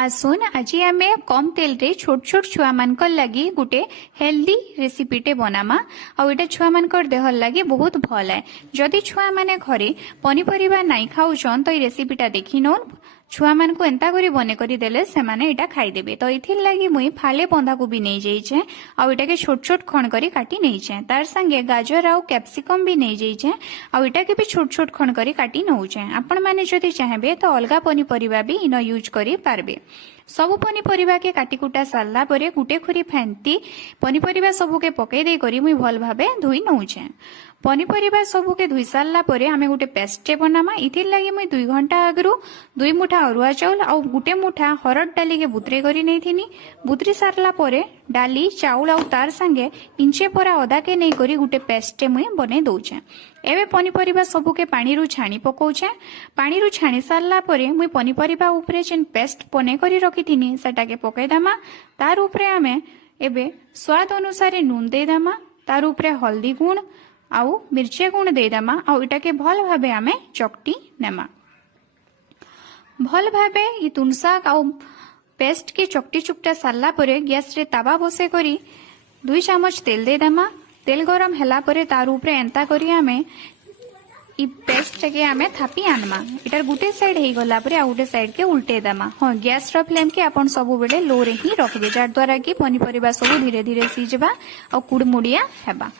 आसुन आज आम कम तेल रे छोट छोट छुआ मान लगी गोटे हेल्दी रेसिपीटे बनामा आउटा छुआ मान देह लगी बहुत भल है। जदि छुआ मैंने घरे पनीपरिया नाई खाऊन तो ये रेसिपीटा देखी नौ छुआ मान को एंता करी बने करी देले से माने इटा खाईदेबे। तो इथिर लगी मुई फाले बंधा कोबी नहीं जाइछे आउ इटा के छोट छोट खंड करी काटी नहीं छे। तार संगे गाजर आउ कैप्सिकम भी नहीं जाइछे आउ इटा के भी छोट छोट खंड करी काटी नौछे। आपण माने जदि चाहेबे तो अलगा पनीपरिया भी इन यूज करी पारबे। सब पनीपरिया के काटी कुटा सारला परे गुटे खुरी फेंती पनीपरिया सबू के पकई दे करी मुई भल भाबे धुई नौछे। पनीपरिया सबू के धुई सारला परे आमे गुटे पेस्टे बनामा। इथिर लगी मुई 2 घंटा आगरू 2 मुठा अरुआ चाउल आउ गुटे मुठा हरड डाली के बुतरे करी नहीं थिनी। बुतरी सारला परे डाली चाउल आउ तार संगे इंचे परा अदा के नहीं करी गुटे पेस्टे मुई बने दौछे। एवं पनीपरिया सबू के पानी रु छाणी पकाउछे। पानी रु छाणी सारला परे मुई पनीपरिया उपरे जेन पेस्ट बने करी रखी थिनी सेटा के पकई दामा। तार उपरे आमे एबे स्वाद अनुसार नून दे दामा। तार उपरे हल्दी गुण आउ मिर्ची गुण दे दामा आउ इटा के भल भाबे आमे चकटी नेमा। भल भाबे ई तुन शाक आउ पेस्ट के चकटी चुकटा सारला परे गैस रे तावा बसे करी 2 चामच तेल दे दामा। तेल गरम हैला परे तार उपरे एंता करी आमे ई पेस्ट के आमे थापी आनमा। इटार गुटे साइड हे गला परे आ गुटे साइड के उल्टे दामा। हां गैस रो फ्लेम के आपण सब बेले लो रे ही रखबे जार द्वारा कि पनीपरिया सब धीरे धीरे सीजबा आ कुडमुडिया हेबा।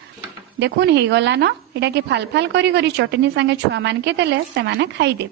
देखुन हे गला न इटा के फाल फाल करी करी चटनी संगे छुआ मान के देले से माने खाई दे।